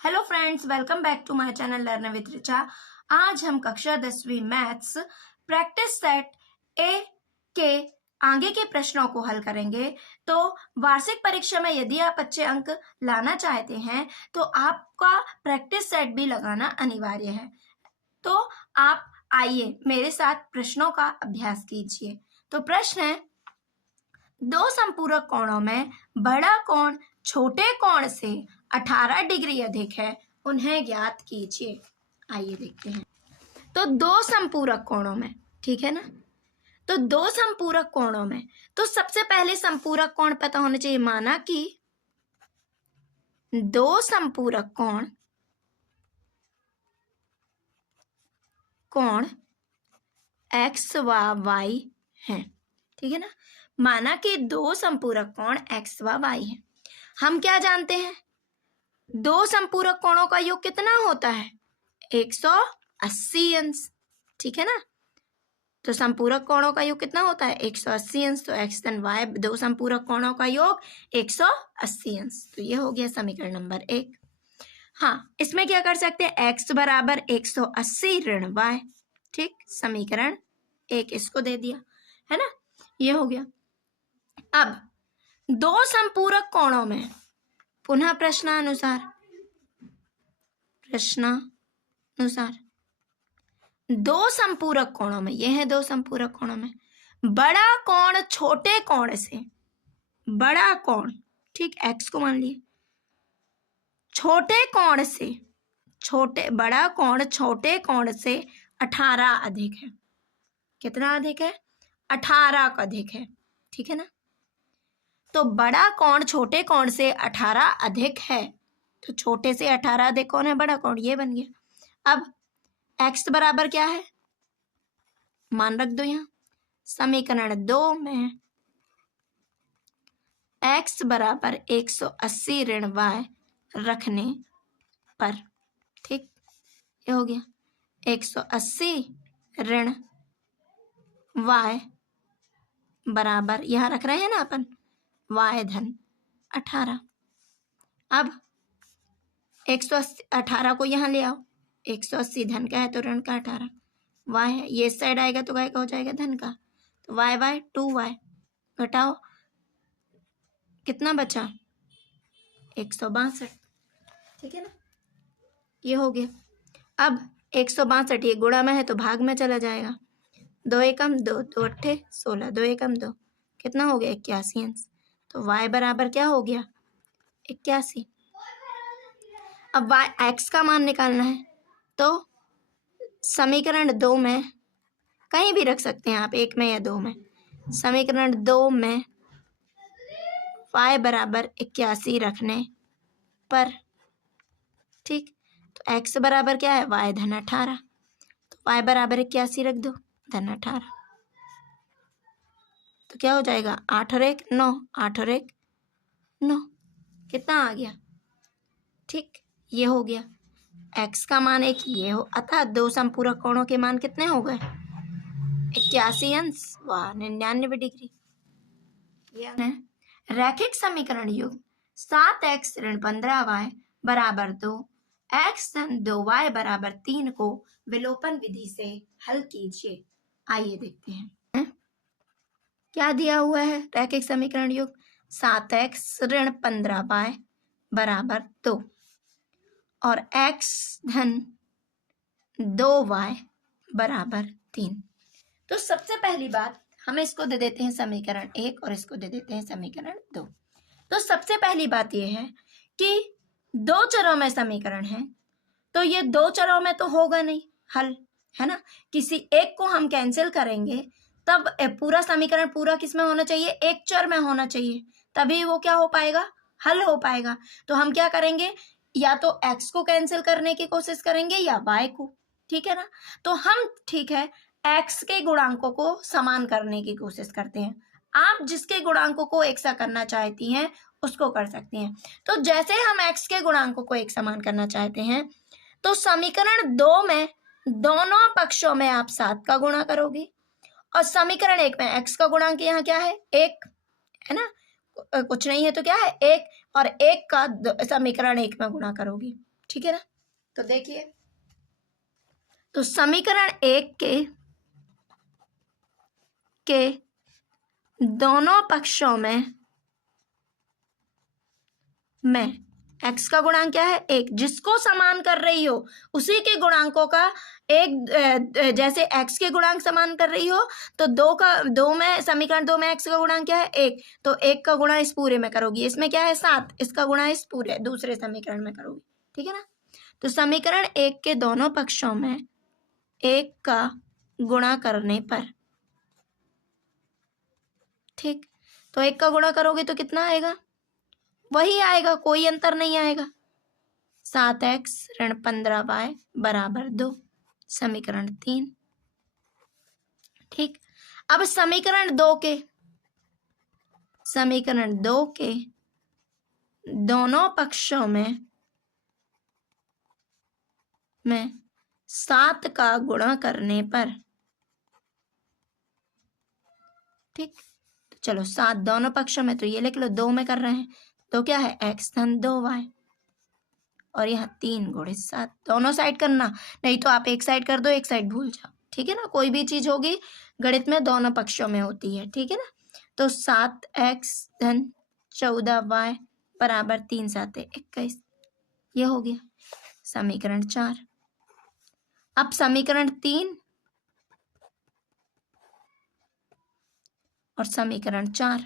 Hello friends, welcome back to my channel learn with Richa. आज हम कक्षा 10वीं मैथ्स प्रैक्टिस सेट ए के आगे के प्रश्नों को हल करेंगे। तो वार्षिक परीक्षा में यदि आप अच्छे अंक लाना चाहते हैं तो आपका प्रैक्टिस सेट भी लगाना अनिवार्य है। तो आप आइए मेरे साथ प्रश्नों का अभ्यास कीजिए। तो प्रश्न है, दो संपूरक कोणों में बड़ा कोण छोटे कोण से 18 डिग्री अधिक है, उन्हें ज्ञात कीजिए। आइए देखते हैं। तो दो संपूरक कोणों में, ठीक है ना, तो दो संपूरक कोणों में तो सबसे पहले संपूरक कोण पता होना चाहिए। माना कि दो संपूरक कोण एक्स व वाई है, ठीक है ना। माना कि दो संपूरक कोण एक्स व वाई है। हम क्या जानते हैं, दो संपूरक कोणों का योग कितना होता है? 180 अंश, ठीक है ना। तो संपूरक कोणों का योग कितना होता है? 180 अंश। तो एक्स एंड वाई दो संपूरक कोणों का योग 180 अंश। तो ये हो गया समीकरण नंबर 1। हाँ, इसमें क्या कर सकते हैं, एक्स बराबर 180 ऋण वाई, ठीक। समीकरण 1 इसको दे दिया, है ना, ये हो गया। अब दो संपूरक कोणों में पुनः प्रश्नानुसार दो संपूरक कोणों में, यह है दो संपूरक कोणों में बड़ा कोण छोटे कोण से, बड़ा कोण, ठीक, एक्स को मान लिए, छोटे कोण से, बड़ा कोण छोटे कोण से 18 अधिक है। कितना अधिक है? 18 का अधिक है, ठीक है ना। तो बड़ा कोण छोटे कोण से 18 अधिक है, तो छोटे से 18 अधिक कौन है? बड़ा कोण, ये बन गया। अब x बराबर क्या है, मान रख दो यहां। समीकरण 2 में x बराबर 180 ऋण y रखने पर, ठीक, ये हो गया 180 ऋण y बराबर, यहां रख रहे हैं ना अपन, y धन 18। अब 180 18 को यहां ले आओ, 180 धन का है तो ऋण का 18 y है, ये साइड आएगा तो काय का हो जाएगा? धन का। तो y 2y घटाओ, कितना बचा? 162, ठीक है ना, ये हो गया। अब 162 ये गुणा में है तो भाग में चला जाएगा। 2 एकम 2, 2 अट्ठे 16, 2 एकम 2, कितना हो गया? 81 अंश। तो y बराबर क्या हो गया? 81। अब y x का मान निकालना है, तो समीकरण 2 में कहीं भी रख सकते हैं आप, 1 में या 2 में। समीकरण 2 में y बराबर 81 रखने पर, ठीक, तो x बराबर क्या है? y धन 18। तो y बराबर 81 रख दो, धन 18, तो क्या हो जाएगा? 8 और 1 9, 8 और 1 9, कितना आ गया? ठीक, ये हो गया। x का मान 1 ये हो, अतः दो संपूरक कोणों के मान कितने हो गए? 81 अंश व 99 डिग्री। यह है रैखिक समीकरण युग 7x ऋण 15y बराबर 2, x धन 2y बराबर 3 को विलोपन विधि से हल कीजिए। आइए देखते हैं क्या दिया हुआ है। रैखिक समीकरण युग 7x ऋण 15y बराबर 2 और x धन 2y बराबर 3। तो सबसे पहली बात, हम इसको दे देते हैं समीकरण 1 और इसको दे देते हैं समीकरण 2। तो सबसे पहली बात यह है कि दो चरों में समीकरण है, तो ये दो चरों में तो होगा नहीं हल, है ना। किसी एक को हम कैंसिल करेंगे तब पूरा समीकरण पूरा किस में होना चाहिए? एक चर में होना चाहिए, तभी वो क्या हो पाएगा? हल हो पाएगा। तो हम क्या करेंगे, या तो x को कैंसिल करने की कोशिश करेंगे या y को, ठीक है ना। तो हम, ठीक है, x के गुणांकों को समान करने की कोशिश करते हैं। आप जिसके गुणांकों को एक सा करना चाहती हैं उसको कर सकती हैं। तो जैसे हम x के गुणांकों को एक समान करना चाहते हैं, तो समीकरण 2 में दोनों पक्षों में आप 7 का गुणा करोगे और समीकरण 1 में x का गुणांक यहाँ क्या है? 1, है ना, कुछ नहीं है तो क्या है? 1, और 1 का समीकरण 1 में गुणा करोगे, ठीक है ना। तो देखिए, तो समीकरण 1 के दोनों पक्षों में x का गुणांक क्या है 1, जिसको समान कर रही हो उसी के गुणांकों का एक, जैसे x के गुणांक समान कर रही हो तो दो में समीकरण 2 में x का गुणांक क्या है 1, तो 1 का गुणा इस पूरे में करोगी, इसमें क्या है 7, इसका गुणा इस पूरे दूसरे समीकरण में करोगी। ठीक है ना। तो समीकरण 1 के दोनों पक्षों में 1 का गुणा करने पर, ठीक, तो 1 का गुणा करोगे तो कितना आएगा, वही आएगा, कोई अंतर नहीं आएगा। 7x ऋण 15y बराबर 2, समीकरण 3। ठीक, अब समीकरण 2 के दोनों पक्षों में 7 का गुणा करने पर, ठीक, तो चलो 7 दोनों पक्षों में, तो ये लिख लो 2 में कर रहे हैं, तो क्या है x धन 2y और यहाँ 3 गुणे 7, दोनों साइड करना, नहीं तो आप एक साइड कर दो एक साइड भूल जाओ। ठीक है ना, कोई भी चीज होगी गणित में दोनों पक्षों में होती है। ठीक है ना। तो 7x धन 14y बराबर 3 7 21, ये हो गया समीकरण 4। अब समीकरण 3 और समीकरण 4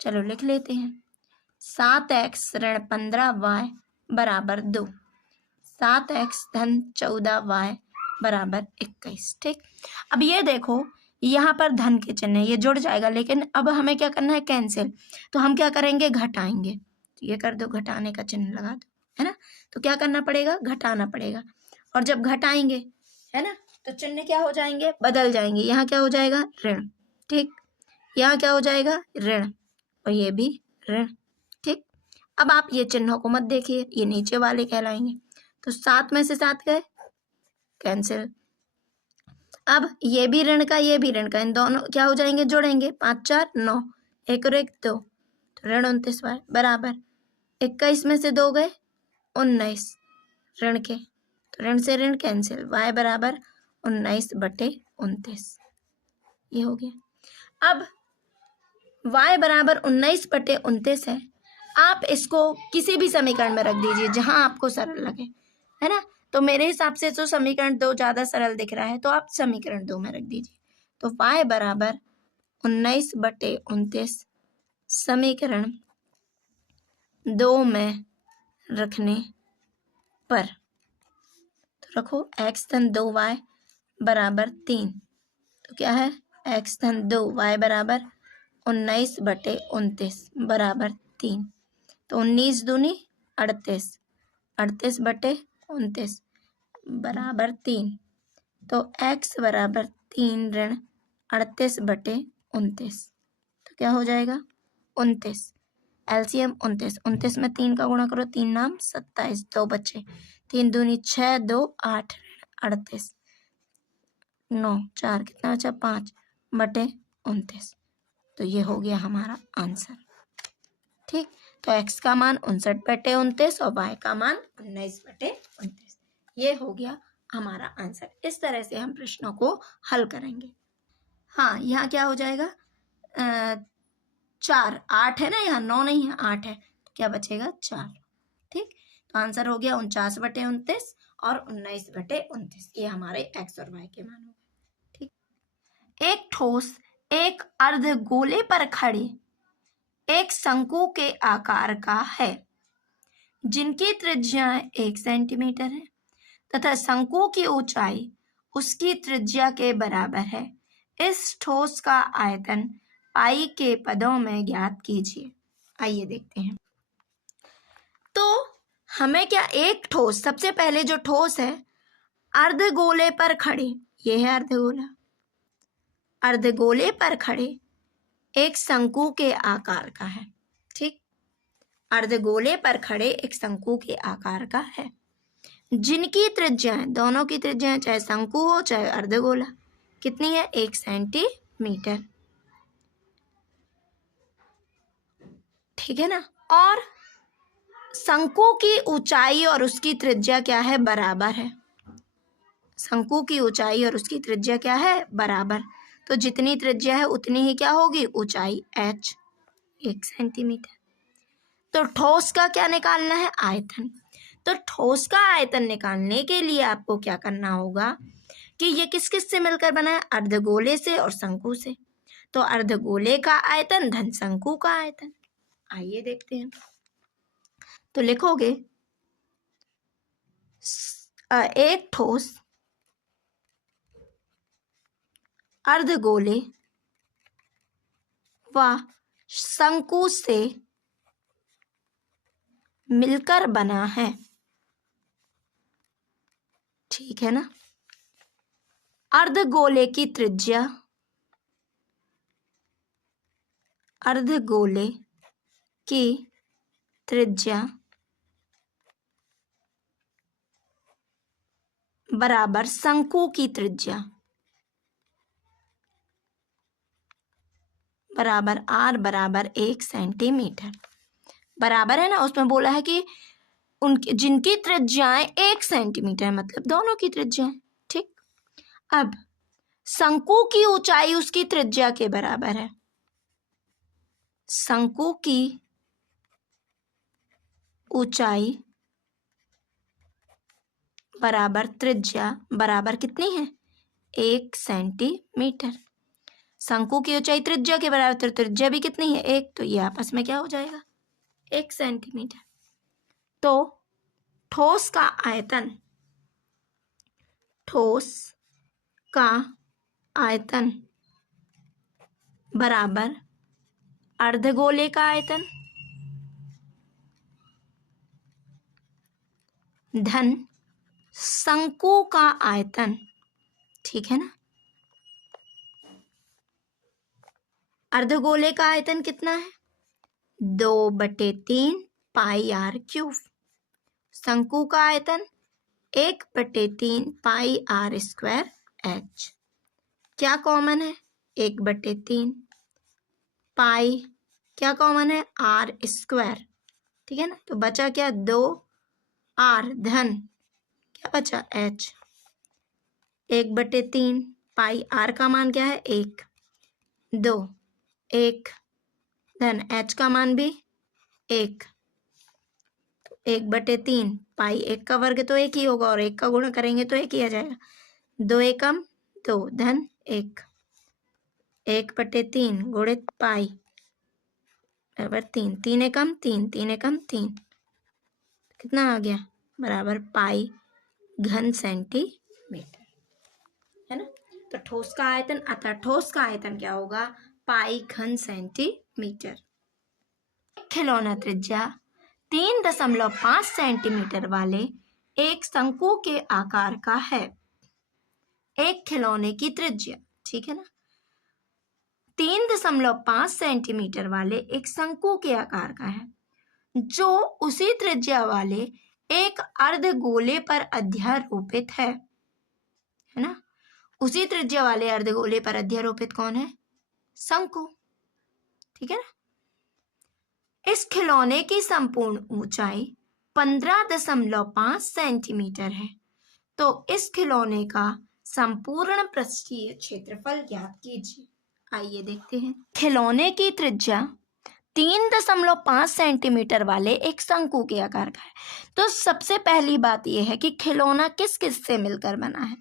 चलो लिख लेते हैं। 7x ऋण 15y बराबर 2, 7x धन 14y बराबर 21। ठीक, अब ये देखो यहाँ पर धन के चिन्ह ये जुड़ जाएगा, लेकिन अब हमें क्या करना है कैंसिल, तो हम क्या करेंगे घटाएंगे, तो ये कर दो, घटाने का चिन्ह लगा दो, है ना। तो क्या करना पड़ेगा, घटाना पड़ेगा, और जब घटाएंगे है ना तो चिन्ह क्या हो जाएंगे, बदल जाएंगे, यहाँ क्या हो जाएगा ऋण, ठीक, यहाँ क्या हो जाएगा ऋण, और ये भी ऋण। ठीक, अब आप ये चिन्हों को मत देखिए, ये नीचे वाले कहलाएंगे, तो 7 में से 7 गए कैंसिल। अब ये भी ऋण का ये भी ऋण का, इन दोनों क्या हो जाएंगे, जोड़ेंगे, 5 4 9, 1 और 1 2, तो ऋण 29y बराबर 21 में से 2 गए 19 ऋण के, तो ऋण से ऋण कैंसिल, y बराबर 19/29, ये हो गया। अब y बराबर 19/29 है, आप इसको किसी भी समीकरण में रख दीजिए जहां आपको सरल लगे, है ना। तो मेरे हिसाब से तो समीकरण 2 ज्यादा सरल दिख रहा है, तो आप समीकरण 2 में रख दीजिए। तो y बराबर 19/29 समीकरण 2 में रखने पर, तो रखो x धन 2y बराबर 3, तो क्या है x धन 2y बराबर 19/29 बराबर 3, तो 19 दूनी 38, 38/29 बराबर 3, तो x बराबर 3 ऋण 38/29, तो क्या हो जाएगा 29, एलसीएम 29, 29 में 3 का गुणा करो, 3 नाम 27, 2 बचे, 3 दूनी 6 2 8 38, 9 4 कितना बचा 5/29, तो ये हो गया हमारा आंसर। ठीक, तो x का मान 59/29 और y का मान 19/29, ये हो गया हमारा आंसर। इस तरह से हम प्रश्नों को हल करेंगे। हाँ, यहाँ क्या हो जाएगा 4, 8 है ना, यहाँ 9 नहीं है 8 है, तो क्या बचेगा 4। ठीक, तो आंसर हो गया 49/29 और 19/29, ये हमारे x और y के मान हो गए। ठीक, एक ठोस एक अर्धगोले पर खड़े एक शंकु के आकार का है, जिनकी त्रिज्या 1 सेंटीमीटर है तथा शंकु की ऊंचाई उसकी त्रिज्या के बराबर है। इस ठोस का आयतन पाई के पदों में ज्ञात कीजिए। आइए देखते हैं। तो हमें क्या, एक ठोस, सबसे पहले जो ठोस है अर्धगोले पर खड़े, ये है अर्धगोला, अर्धगोले पर खड़े एक शंकु के आकार का है। ठीक, अर्धगोले पर खड़े एक शंकु के आकार का है, जिनकी त्रिज्याएं, दोनों की त्रिज्याएं चाहे शंकु हो चाहे अर्धगोला, कितनी है 1 सेंटीमीटर। ठीक है ना, और शंकु की ऊंचाई और उसकी त्रिज्या क्या है? बराबर है। शंकु की ऊंचाई और उसकी त्रिज्या क्या है? बराबर। तो जितनी त्रिज्या है उतनी ही क्या होगी? ऊंचाई h, 1 सेंटीमीटर। तो ठोस का क्या निकालना है? आयतन। तो ठोस का आयतन निकालने के लिए आपको क्या करना होगा कि ये किस किस से मिलकर बना है? अर्धगोले से और शंकु से। तो अर्धगोले का आयतन धन शंकु का आयतन। आइए देखते हैं। तो लिखोगे एक ठोस अर्धगोले व शंकु से मिलकर बना है। ठीक है ना? अर्धगोले की त्रिज्या, अर्धगोले की त्रिज्या बराबर शंकु की त्रिज्या बराबर r बराबर 1 सेंटीमीटर। बराबर है ना? उसमें बोला है कि उनकी जिनकी त्रिज्याएं 1 सेंटीमीटर, मतलब दोनों की त्रिज्याएं। ठीक। अब शंकु की ऊंचाई उसकी त्रिज्या के बराबर है। शंकु की ऊंचाई बराबर त्रिज्या बराबर कितनी है? 1 सेंटीमीटर। शंकु की ऊंचाई त्रिज्या के बराबर, तो त्रिज्या भी कितनी है? 1। तो ये आपस में क्या हो जाएगा? 1 सेंटीमीटर। तो ठोस का आयतन, ठोस का आयतन बराबर अर्धगोले का आयतन धन शंकु का आयतन। ठीक है ना? अर्धगोले का आयतन कितना है? 2/3 पाई आर क्यूब। शंकु का आयतन 1/3 पाई आर स्क्वायर एच। क्या कॉमन है? 1/3 पाई, क्या कॉमन है? R square. ठीक है ना? तो बचा क्या? 2 आर धन क्या बचा? एच। 1/3 पाई आर का मान क्या है? 1, 2, 1 धन एच का मान भी 1। 1/3 पाई 1 का वर्ग तो 1 ही होगा और 1 का गुणा करेंगे तो 1 ही आ जाएगा। 2 एकम 2 धन 1। 1/3 गुणित पाई बराबर 3, 3 एकम 3, 3 एकम 3, कितना आ गया? बराबर पाई घन सेंटीमीटर। है ना? तो ठोस का आयतन, अतः ठोस का आयतन क्या होगा? पाई घन सेंटीमीटर। खिलौना त्रिज्या 3.5 सेंटीमीटर वाले एक शंकु के आकार का है। एक खिलौने की त्रिज्या, ठीक है ना, 3.5 सेंटीमीटर वाले एक शंकु के आकार का है, जो उसी त्रिज्या वाले एक अर्धगोले पर अध्यारोपित है ना? उसी त्रिज्या वाले अर्धगोले पर अध्यारोपित कौन है? शंकु। ठीक है ना? इस खिलौने की संपूर्ण ऊंचाई 15.5 सेंटीमीटर है। तो इस खिलौने का संपूर्ण पृष्ठीय क्षेत्रफल ज्ञात कीजिए। आइए देखते हैं। खिलौने की त्रिज्या 3.5 सेंटीमीटर वाले एक शंकु के आकार का है। तो सबसे पहली बात यह है कि खिलौना किस किस से मिलकर बना है?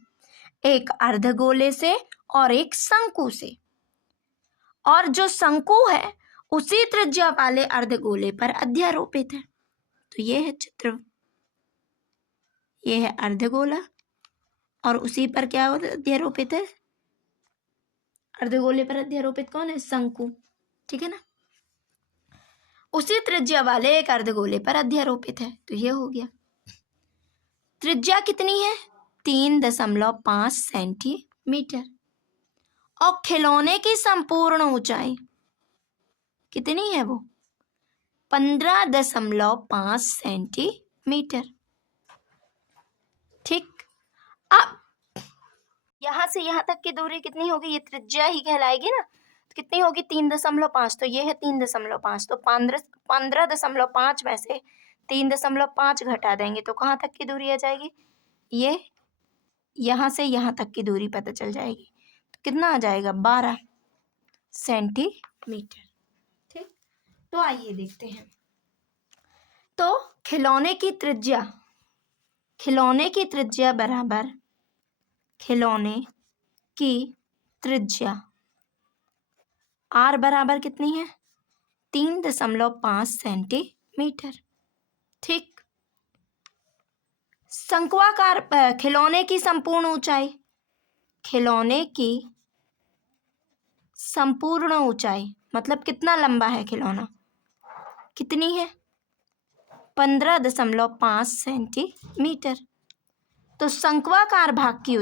एक अर्धगोले से और एक शंकु से। और जो शंकु है उसी त्रिज्या वाले अर्धगोले पर अध्यारोपित है। तो ये है चित्र, ये है अर्धगोला और उसी पर क्या अध्यारोपित है? अर्धगोले पर अध्यारोपित कौन है? शंकु। ठीक है ना? उसी त्रिज्या वाले एक अर्धगोले पर अध्यारोपित है। तो ये हो गया। त्रिज्या कितनी है? 3.5 सेंटीमीटर। और खिलौने की संपूर्ण ऊंचाई कितनी है? वो 15.5 सेंटीमीटर। ठीक। अब यहां से यहां तक की दूरी कितनी होगी? ये त्रिज्या ही कहलाएगी ना। तो कितनी होगी? 3.5। तो ये है 3.5। तो 15.5 में से 3.5 घटा देंगे तो कहाँ तक की दूरी आ जाएगी, ये यहाँ से यहाँ तक की दूरी पता चल जाएगी। तो कितना आ जाएगा, 12 सेंटीमीटर। ठीक, तो आइए देखते हैं। तो खिलौने की त्रिज्या बराबर खिलौने की त्रिज्या r बराबर कितनी है, 3.5 सेंटीमीटर। ठीक, शंक्वाकार खिलौने की संपूर्ण ऊंचाई, मतलब कितना लंबा है खिलौना, कितनी है, 15.5 सेंटीमीटर। तो शंक्वाकार भाग की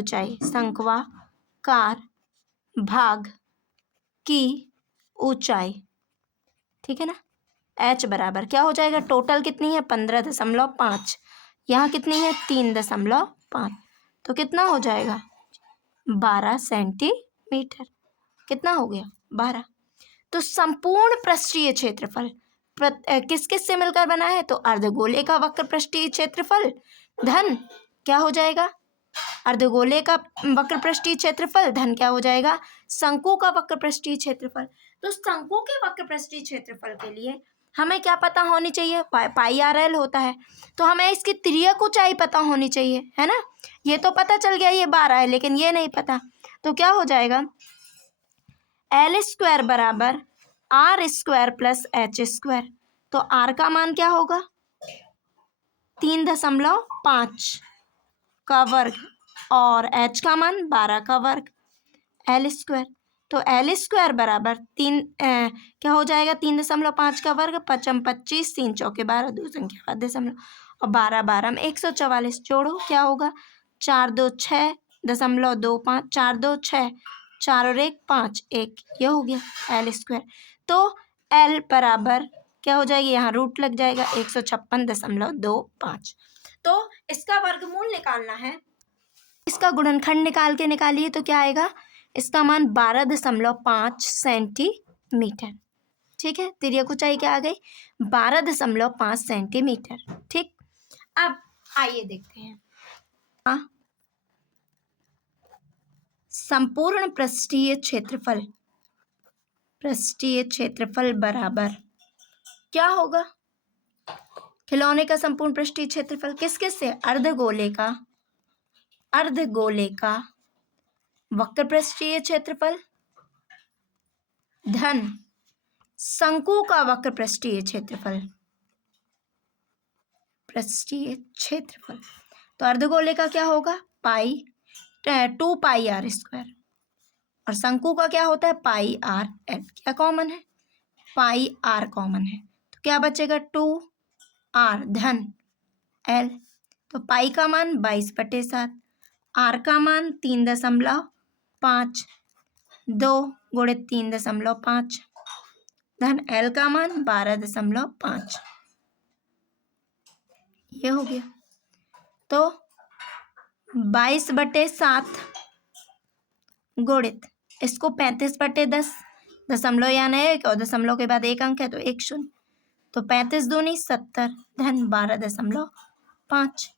ऊंचाई, ठीक है ना, h बराबर क्या हो जाएगा, टोटल कितनी है 15.5, यहाँ कितनी है 3.5, तो कितना हो जाएगा 12 सेंटीमीटर। कितना हो गया 12। तो संपूर्ण पृष्ठीय क्षेत्रफल किस किस से मिलकर बना है, तो अर्धगोले का वक्र पृष्ठीय क्षेत्रफल धन क्या हो जाएगा, अर्धगोले का वक्र पृष्ठीय क्षेत्रफल धन क्या हो जाएगा, शंकु का वक्र पृष्ठीय क्षेत्रफल। तो शंकु के वक्र पृष्ठीय क्षेत्रफल के लिए हमें क्या पता होनी चाहिए, पाई आर एल होता है, तो हमें इसकी तिर्यक ऊंचाई पता होनी चाहिए, है ना। ये तो पता चल गया ये 12 है, लेकिन ये नहीं पता, तो क्या हो जाएगा, l² बराबर r² प्लस h²। तो r का मान क्या होगा, 3.5 का वर्ग और h का मान 12 का वर्ग l²। तो l² बराबर क्या हो जाएगा, 3.5 का वर्ग, 5 25, 3 चौके 12, 2 संख्या बाद दशमलव, और 12 12 में 144, जोड़ो क्या होगा, 4 2 6.25, 4 2 6, 4 और 1 5, 1, ये हो गया l²। तो l बराबर क्या हो जाएगी, यहाँ रूट लग जाएगा 156.25। तो इसका वर्गमूल निकालना है, इसका गुणनखंड निकालिए तो क्या आएगा, इसका मान 12.5 सेंटीमीटर। ठीक है, तिर्यक ऊंचाई क्या आ गई, 12.5 सेंटीमीटर। ठीक, अब आइए देखते हैं, संपूर्ण पृष्ठीय क्षेत्रफल बराबर क्या होगा, खिलौने का संपूर्ण पृष्ठीय क्षेत्रफल किस किस से, अर्धगोले का वक्र पृष्ठीय क्षेत्रफल धन शंकु का वक्र पृष्ठीय क्षेत्रफल। तो अर्धगोले का क्या होगा, 2 पाई r², और शंकु का क्या होता है, पाई आर एल। क्या कॉमन है, पाई आर कॉमन है, तो क्या बचेगा, 2r धन l। तो पाई का मान 22/7, r का मान 3.5, 2 गुणित 3.5 धन l का मान 12.5, ये हो गया। तो 22/7 गुणित इसको 35/10, दशमलव यानी 1 और दशमलव के बाद 1 अंक है तो 1 0, तो 35 दूनी 70 धन 12.5।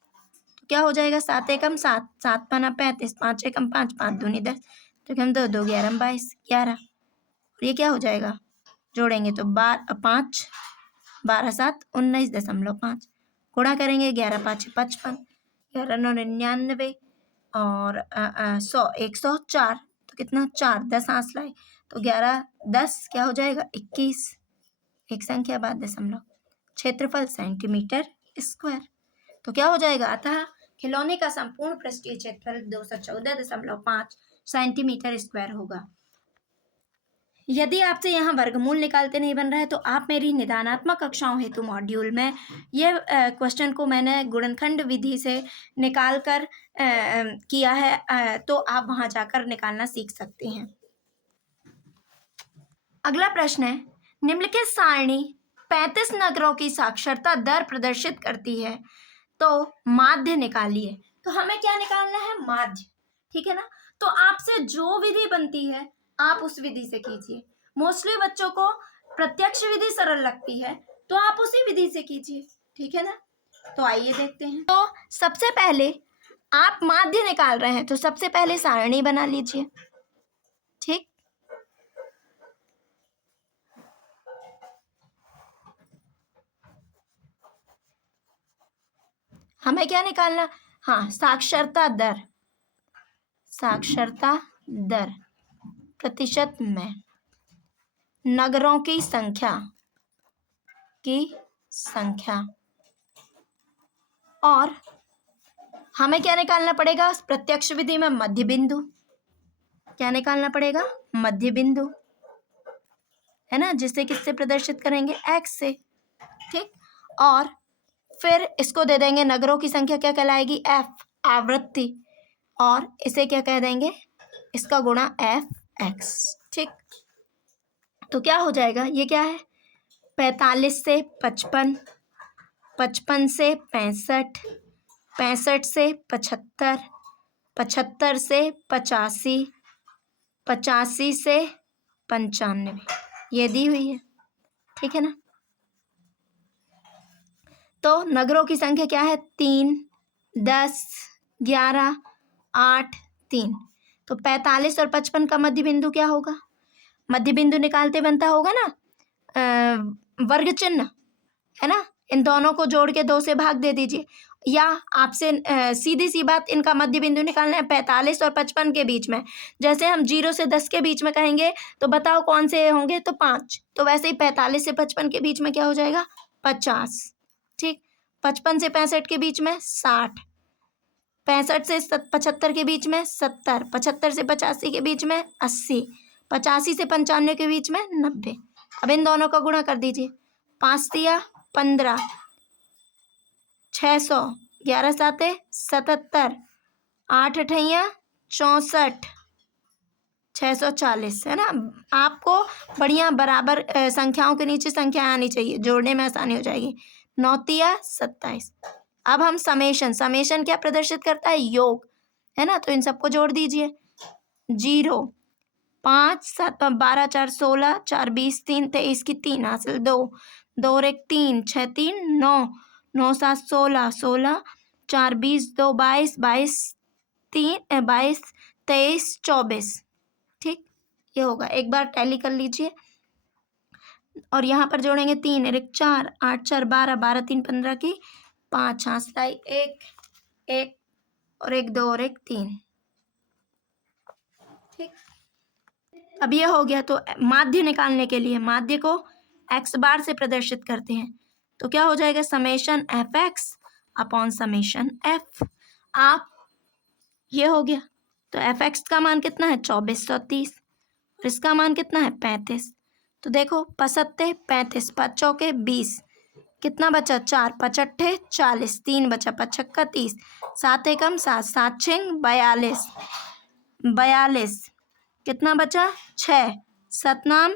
तो क्या हो जाएगा, 7 एकम 7, 7 पाना 35, 5 एकम 5, 5 दूनी 10, तो हम 2 2 11 22 11, और ये क्या हो जाएगा, जोड़ेंगे तो 5 12 7 19.5, गुणा करेंगे 11 5 55, 11 9 99, और 100 104, तो कितना 4 10 हाथ लाए तो 11 10 क्या हो जाएगा 21, एक संख्या बाद दशमलव, क्षेत्रफल सेंटीमीटर स्क्वायर। तो क्या हो जाएगा, अतः खिलौने का संपूर्ण पृष्ठीय क्षेत्रफल 214.5 सेंटीमीटर स्क्वायर होगा। यदि आपसे यहाँ वर्गमूल निकालते नहीं बन रहा है तो आप मेरी निदानात्मक कक्षाओं हेतु मॉड्यूल में ये क्वेश्चन को मैंने गुणनखंड विधि से निकाल कर किया है, तो आप वहाँ जाकर निकालना सीख सकते हैं। अगला प्रश्न है, निम्नलिखित सारणी 35 नगरों की साक्षरता दर प्रदर्शित करती है, तो माध्य निकालिए। तो हमें क्या निकालना है, माध्य। ठीक है ना, तो आपसे जो विधि बनती है आप उस विधि से कीजिए। मोस्टली बच्चों को प्रत्यक्ष विधि सरल लगती है तो आप उसी विधि से कीजिए। ठीक है ना। तो आइए देखते हैं। तो सबसे पहले आप माध्य निकाल रहे हैं तो सबसे पहले सारणी बना लीजिए। ठीक, हमें क्या निकालना, हाँ, साक्षरता दर, साक्षरता दर प्रतिशत में नगरों की संख्या और हमें क्या निकालना पड़ेगा प्रत्यक्ष विधि में मध्य बिंदु। क्या निकालना पड़ेगा, मध्य बिंदु, है ना, जिससे किससे प्रदर्शित करेंगे, एक्स से। ठीक, और फिर इसको दे देंगे नगरों की संख्या, क्या कहलाएगी, एफ, आवृत्ति, और इसे क्या कह देंगे, इसका गुणा एफ एक्स। ठीक, तो क्या हो जाएगा, ये क्या है, 45 से 55, 55 से 65, 65 से 75, 75 से 85, 85 से 95, ये दी हुई है। ठीक है ना। तो नगरों की संख्या क्या है, 3, 10, 11, 8, 3। तो 45 और 55 का मध्य बिंदु क्या होगा, मध्य बिंदु निकालते बनता होगा ना वर्ग चिन्ह, है ना, इन दोनों को जोड़ के 2 से भाग दे दीजिए, या आपसे सीधी सी बात, इनका मध्य बिंदु निकालना है 45 और 55 के बीच में। जैसे हम 0 से 10 के बीच में कहेंगे तो बताओ कौन से होंगे, तो 5। तो वैसे ही 45 से 55 के बीच में क्या हो जाएगा, 50। ठीक, 55 से 65 के बीच में 60, 65 से 75 के बीच में 70, 75 से 85 के बीच में 80, 85 से 95 के बीच में 90। अब इन दोनों का गुणा कर दीजिए, 5 दिया 15, 600, 11 साते 77, 8 अठैया 64, 640, है ना। आपको बढ़िया बराबर संख्याओं के नीचे संख्या आनी चाहिए, जोड़ने में आसानी हो जाएगी। 9 तिया 27। अब हम समेशन क्या प्रदर्शित करता है, योग, है ना, तो इन सबको जोड़ दीजिए। 0, 5, 7, 12, 4, 16, 4, 20, 3, 23 की 3 हासिल 2, 2 और 1 3, 6 3 9, 9 7 16, 16, 4 20, 2 22, 22 3 22 23 24। ठीक, ये होगा, एक बार टैली कर लीजिए, और यहाँ पर जोड़ेंगे 3 और 1 4, 8 4 12, 12 3 15 की 5 हासिल 1 1 और 1 2 और 1 3। ठीक, अब ये हो गया। तो माध्य निकालने के लिए माध्य को एक्स बार से प्रदर्शित करते हैं, तो क्या हो जाएगा, summation F x upon summation F. आप, ये हो गया, तो एफ एक्स का मान कितना है 2430, और इसका मान कितना है 35। तो देखो 75 35, 5 चौके 20, कितना बचा 4, 5 अट्ठे 40, 3 बचा 5 छक्का 30, 7 एकम 7, 7 छिंग 42, 42, कितना बचा 6, 7 नाम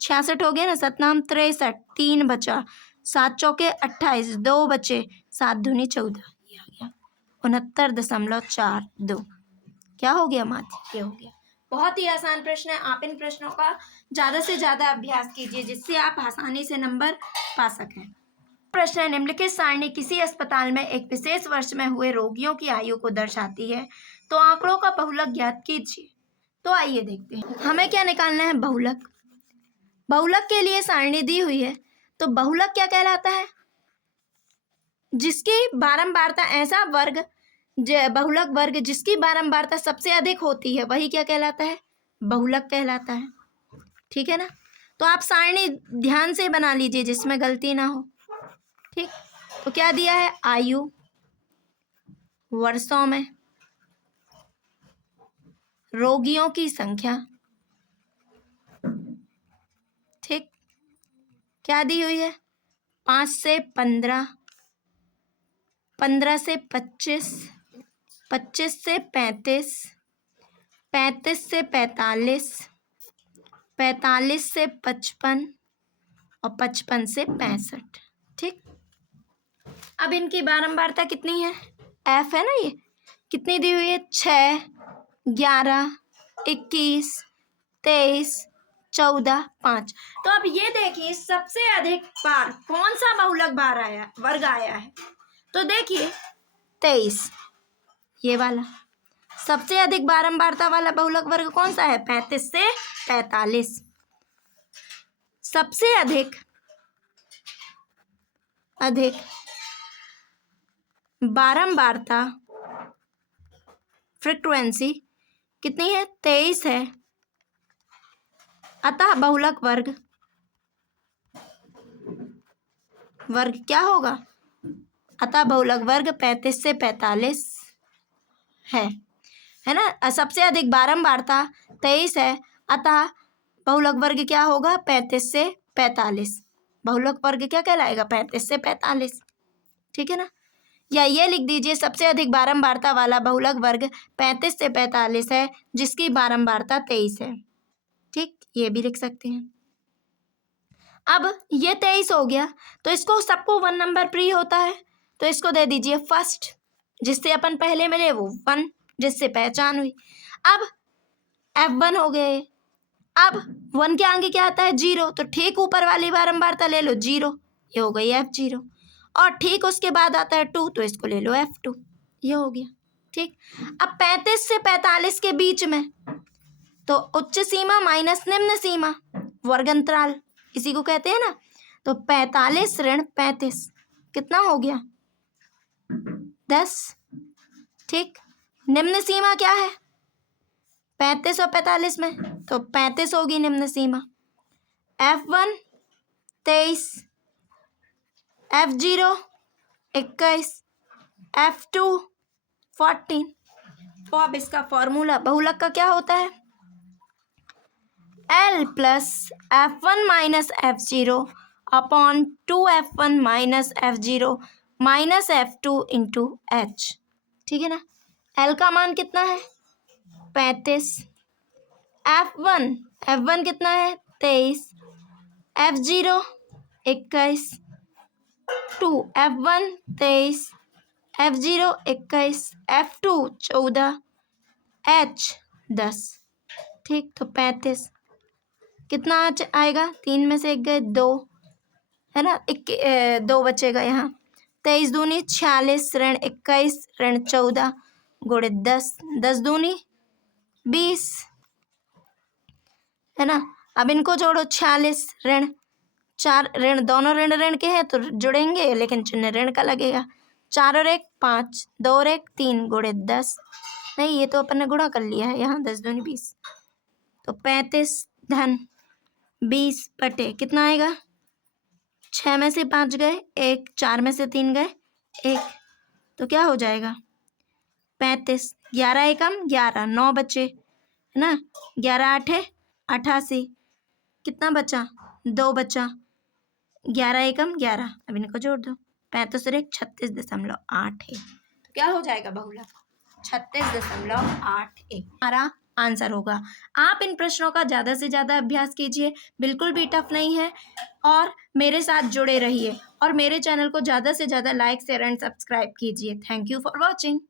66 हो गया ना, 7 नाम 63, 3 बचा, 7 चौके 28, 2 बचे, 7 दूनी 14, ये आ गया 69.42। क्या हो गया माध्य, ये हो गया। बहुत ही आसान प्रश्न है, आप इन प्रश्नों का ज़्यादा से ज़्यादा अभ्यास कीजिए जिससे आप आसानी से नंबर पा सकें। प्रश्न है, निम्नलिखित सारणी किसी अस्पताल में एक विशेष वर्ष में हुए रोगियों की आयु को दर्शाती है, तो आंकड़ों का बहुलक ज्ञात कीजिए। तो आइए देखते हैं, हमें क्या निकालना है, बहुलक। बहुलक के लिए सारणी दी हुई है, तो बहुलक क्या कहलाता है, जिसकी बारंबारता, ऐसा वर्ग बहुलक वर्ग जिसकी बारंबारता सबसे अधिक होती है वही क्या कहलाता है, बहुलक कहलाता है। ठीक है ना। तो आप सारणी ध्यान से बना लीजिए जिसमें गलती ना हो। ठीक, तो क्या दिया है, आयु वर्षों में, रोगियों की संख्या, ठीक, क्या दी हुई है, 5 से 15, 15 से 25, 25 से 35, 35 से 45, 45 से 55 और 55 से 65। ठीक, अब इनकी बारंबारता कितनी है, एफ है ना, ये कितनी दी हुई है, 6, 11, 21, 23, 14, 5। तो अब ये देखिए सबसे अधिक बार कौन सा बहुलक वर्ग आया है। तो देखिए 23, ये वाला सबसे अधिक बारंबारता वाला बहुलक वर्ग कौन सा है, 35 से 45। सबसे अधिक बारंबारता फ्रीक्वेंसी कितनी है, 23 है। अतः बहुलक वर्ग क्या होगा, अतः बहुलक वर्ग 35 से 45 है ना। सबसे अधिक बारंबारता 23 है, अतः बहुलक वर्ग क्या होगा, 35 से 45। बहुलक वर्ग क्या कहलाएगा, 35 से 45, ठीक है ना। या ये लिख दीजिए सबसे अधिक बारंबारता वाला बहुलक वर्ग 35 से 45 है, जिसकी बारंबारता 23 है। ठीक, ये भी लिख सकते हैं। अब ये 23 हो गया, तो इसको सबको 1 नंबर प्री होता है, तो इसको दे दीजिए फर्स्ट, जिससे अपन पहले मिले वो 1, जिससे पहचान हुई। अब F1 हो गए। अब 1 के आगे क्या आता है, 0, तो ठीक ऊपर वाली बारंबारता ले लो 0, ये हो गई F0। और ठीक उसके बाद आता है 2, तो इसको ले लो F2, ये हो गया। ठीक, अब 35 से 45 के बीच में तो उच्च सीमा माइनस निम्न सीमा, वर्ग अंतराल इसी को कहते हैं ना। तो 45 ऋण 35 कितना हो गया, 10। ठीक, निम्न सीमा क्या है, 35 और 45 में, तो 35 होगी निम्न सीमा। F1 23, F0 21, F2 14। तो अब इसका फॉर्मूला बहुलक का क्या होता है, L plus F1 minus F0 upon 2F1 minus F0 minus F2 into H। ठीक है ना। L का मान कितना है, 35। F1 कितना है, 23। F0 21, 2F1 23, F0 21, F2 14, H 10। ठीक, तो 35 कितना आएगा, 3 में से 1 गए 2, है ना, 2 बचेगा यहाँ। 23 दूनी 46 ऋण 21 ऋण 14 गुणे 10, 10 दूनी 20, है ना। अब इनको जोड़ो, 46 ऋण 4, ऋण दोनों ऋण के हैं तो जुड़ेंगे, लेकिन चिन्ह ऋण का लगेगा। 4 और 1 5, 2 और 1 3 गुणे 10, नहीं ये तो अपन ने गुणा कर लिया है यहाँ, 10 दूनी 20, तो 35 धन 20 बटे कितना आएगा, 6 में से 5 गए 1, 4 में से 3 गए 1, तो क्या हो जाएगा 35। 11 एकम 11, 9 बचे, है ना। 11 8 88, कितना बचा, 2 बचा। 11 एकम 11, अब इनको जोड़ दो, 35 और 1 36.8 है। तो क्या हो जाएगा बहुलक, 36.81 हमारा आंसर होगा। आप इन प्रश्नों का ज़्यादा से ज़्यादा अभ्यास कीजिए, बिल्कुल भी टफ नहीं है, और मेरे साथ जुड़े रहिए, और मेरे चैनल को ज़्यादा से ज़्यादा लाइक शेयर एंड सब्सक्राइब कीजिए। Thank you for watching.